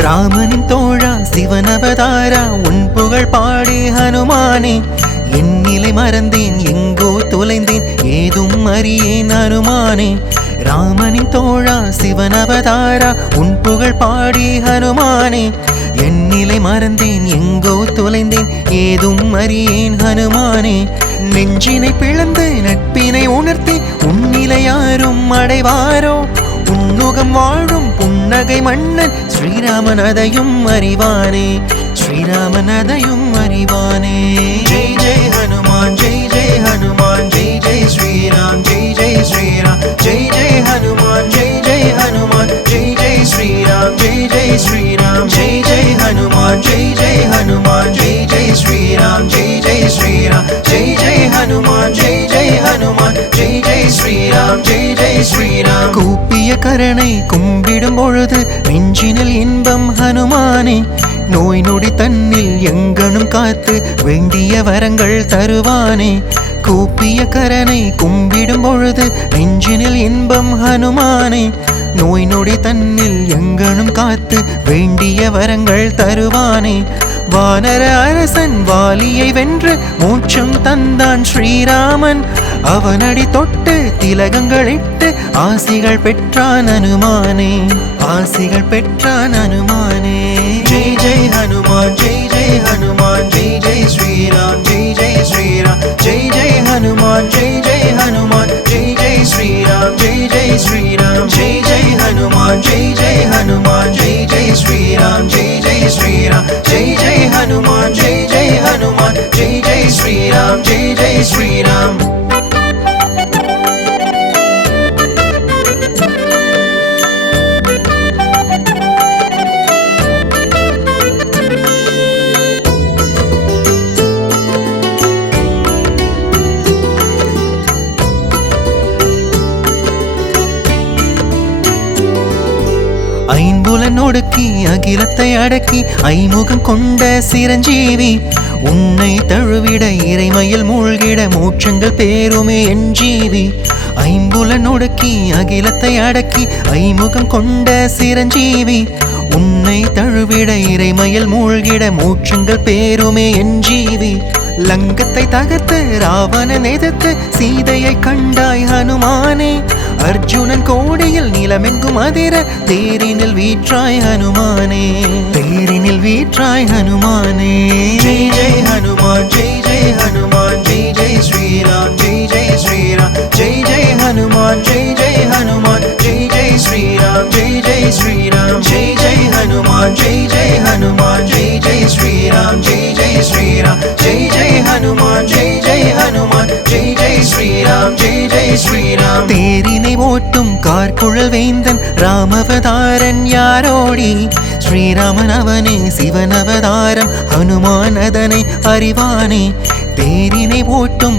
ராமனின் தோழா சிவனவதாரா உன் புகழ் பாடி ஹனுமானே என் நிலை மறந்தேன் எங்கோ தொலைந்தேன் ஏதும் அறியேன் ஹனுமானே ராமனின் தோழா சிவனவதாரா உன் புகழ் பாடி ஹனுமானே என் நிலை மறந்தேன் எங்கோ தொலைந்தேன் ஏதும் அறியேன் ஹனுமானே நெஞ்சினை பிளந்து நட்பினை உணர்த்தி உன்னிலை யாரும் அடைவாரோ உன்னுகம் வாழும் புன்னகை மன்னன் ஸ்ரீராமன் அதையும் அறிவானே ஸ்ரீராமன் அதையும் அறிவானே ஜெய் ஜெய் ஹனுமான் ஜெய் ஜெய் ஹனுமான் ஜெய் ஜெய் ஸ்ரீராம் ஜெய் ஜெய் ஸ்ரீராம் ஜெய் ஜெய் ஹனுமான் ஜெய் ஜெய் ஹனுமான் ஜெய் ஜெய் ஸ்ரீராம் ஜெய் ஜெய் ஸ்ரீராம் ஜெய் ஜெய் ஹனுமான் ஜெய் ஜெய் ஹனுமான் ஜெய் ஜெய் ஸ்ரீராம் ஜெய் ஜெய் ஸ்ரீராம் ஜெய் ஜெய் ஹனுமான் ஜெய் ஜெய் ஹனுமான் ஜெய் ஜெய் ஸ்ரீராம் ஜெய் ஜெய் ஸ்ரீராம் கூப்பிய கரணை கும்பிடும் பொழுது நெஞ்சினில் இன்பம் ஹனுமானே நோய் நொடி தன்னில் எங்கனும் காத்து வேண்டிய வரங்கள் தருவானே கூப்பிய கரணை கும்பிடும் பொழுது நெஞ்சினில் இன்பம் ஹனுமானே நோய் நொடி தன்னில் எங்கனும் காத்து வேண்டிய வரங்கள் தருவானே வானர அரசன் வாலியை வென்று மோட்சம் தந்தான் ஸ்ரீராமன் அவனடி தொட்டு திலகங்களிட்டு ஆசிகள் பெற்றான் ஹனுமானே ஆசிகள் பெற்றான் ஹனுமானே ஜெய் ஜெய் ஹனுமான் ஜெய் ஜெய் ஹனுமான் ஜெய் ஜெய் ஸ்ரீராம் ஜெய் ஜெய் ஸ்ரீராம் ஜெய் ஜெய் ஹனுமான் ஜெய் ஜெய் ஹனுமான் ஜெய் ஜெய் ஸ்ரீராம் ஜெய் ஜெய் ஸ்ரீராம் ஜெய் ஜெய் ஹனுமான் ஜெய் ஜெய் ஹனுமான் ஜெய் ஜெய் ஸ்ரீராம் ஜெய் ஜெய் ஸ்ரீராம் ஜெய் ஜெய் ஹனுமான் ஜெய் ஜெய் ஹனுமான் ஜெய் ஜெய் ஸ்ரீராம் ஜெய் ஜெய் ஸ்ரீராம் ஐம்புலன் ஒடுக்கி அகிலத்தை அடக்கி ஐமுகம் கொண்ட சிரஞ்சீவி உன்னை தழுவிட இறைமையில் மூழ்கிட மோட்சங்கள் பேருமே என் ஜீவி ஐம்புலன் ஒடுக்கி அகிலத்தை அடக்கி ஐமுகம் கொண்ட சிரஞ்சீவி உன்னை தழுவிட இறைமையில் மூழ்கிட மோட்சங்கள் பேருமே என் ஜீவி லங்கத்தை தகர்த்து ராவணன் எதிர்த்து சீதையை கண்டாய் ஹனுமானே அர்ஜுனன் கோடியில் நிலமெங்கும் அதிர தேரினில் வீற்றாய் ஹனுமானே தேரினில் வீற்றாய் ஹனுமானே ஜெய் ஜெய் ஹனுமான் ஜெய் ஜெய் ஹனுமான் ஜெய் ஜெய் ஸ்ரீராம் ஜெய் ஜெய் ஸ்ரீராம் ஜெய் ஜெய் ஹனுமான் ஜெய் ஜெய் ஹனுமான் ஜெய் ஜெய் ஸ்ரீராம் ஜெய் ஜெய் ஸ்ரீராம் ஜெய் ஜெய் ஹனுமான் ஜெய் ஜெய் ஹனுமான் ஜெய் ஜெய் ஸ்ரீராம் ஜெய் ஜெய் ஸ்ரீராம் ஜெய் ஜெய் ஹனுமான் ஜெய் ஜெய் ஹனுமான் ஜெய் ஜெய் ஸ்ரீராம் ஜெய் ஜெய் ஸ்ரீராம் தேரினை ஓட்டும் கார்குழல் வேந்தன் ராமவதாரன் யாரோடி ஸ்ரீராமன் அவனே சிவனவதாரம் ஹனுமான் அதனை அறிவானே தேரினை ஓட்டும்